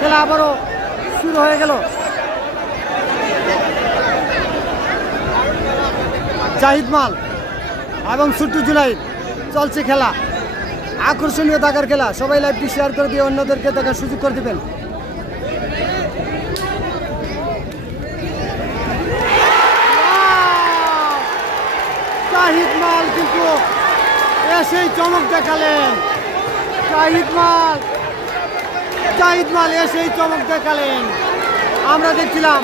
খেলা আবারও শুরু হয়ে গেল। জাহিদ মাল এবং সুট্টু জুনাইদ চলছে খেলা। আকর্ষণীয় দেখার খেলা। সবাই লাইভটি শেয়ার করে দিয়ে অন্যদেরকে দেখার সুযোগ করে দিবেন। জাহিদ মাল কিন্তু এসেই চমক দেখালেন। জাহিদ মাল জাহিদ মাল এসেই চমক দেখালেন। আমরা দেখছিলাম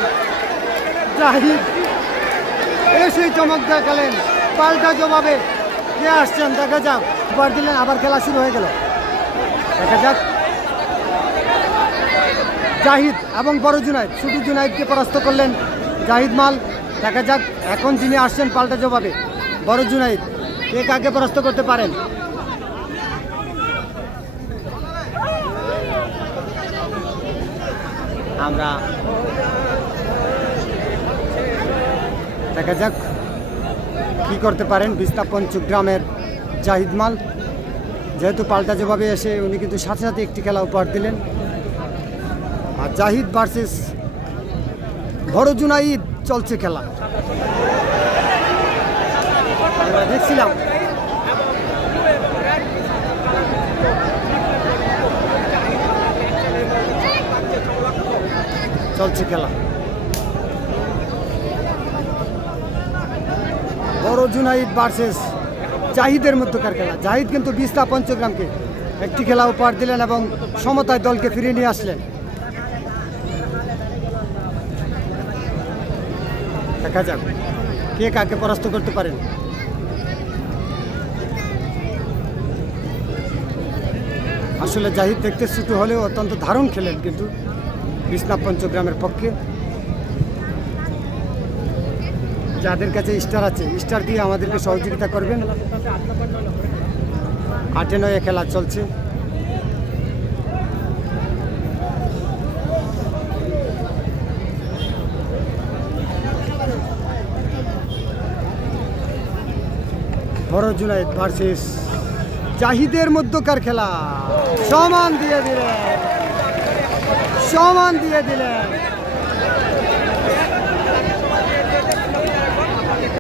জাহিদ এসেই চমক দেখালেন। পাল্টা জবাবে কে আসছেন, দেখা যাক। বার দিলেন, আবার খেলা শুরু হয়ে গেল। দেখা যাক। জাহিদ এবং বড় জুনাইদ শুধু জুনাইদকে পরাস্ত করলেন জাহিদ মাল। দেখা যাক, এখন যিনি আসছেন পাল্টা জবাবে, বড় জুনাইদ, কে কাকে পরাস্ত করতে পারেন? আমরা দেখা যাক কি করতে পারেন বিস্তা পঞ্চুক গ্রামের জাহিদ মাল। যেহেতু পাল্টা জবাবে এসে উনি কিন্তু সাথে সাথে একটি খেলা উপহার দিলেন। আর জাহিদ ভার্সেস বড় চলছে খেলা। দেখছিলাম চলছে খেলা। বড় জুনাইদ ভার্সেস জাহিদের মধ্যকার খেলা। জাহিদ কিন্তু বিস্তা পঞ্চগ্রামকে একটি খেলা উপহার দিলেন এবং সমতায় দলকে ফিরিয়ে নিয়ে আসলেন। দেখা যাক কে কাকে পরাস্ত করতে পারেন। আসলে জাহিদ দেখতে ছোট হলেও অত্যন্ত দারুণ খেলেন কিন্তু বিষ্ণা পঞ্চগ্রামের পক্ষে। যাদের কাছে স্টার আছে, স্টার দিয়ে আমাদেরকে সহযোগিতা করবেন। আটে নয় খেলা চলছে। বড় জুনাইদ ভার্সেস জাহিদের মধ্যকার খেলা। সমান দিয়ে দিলেন। সমান দিয়ে দিলেন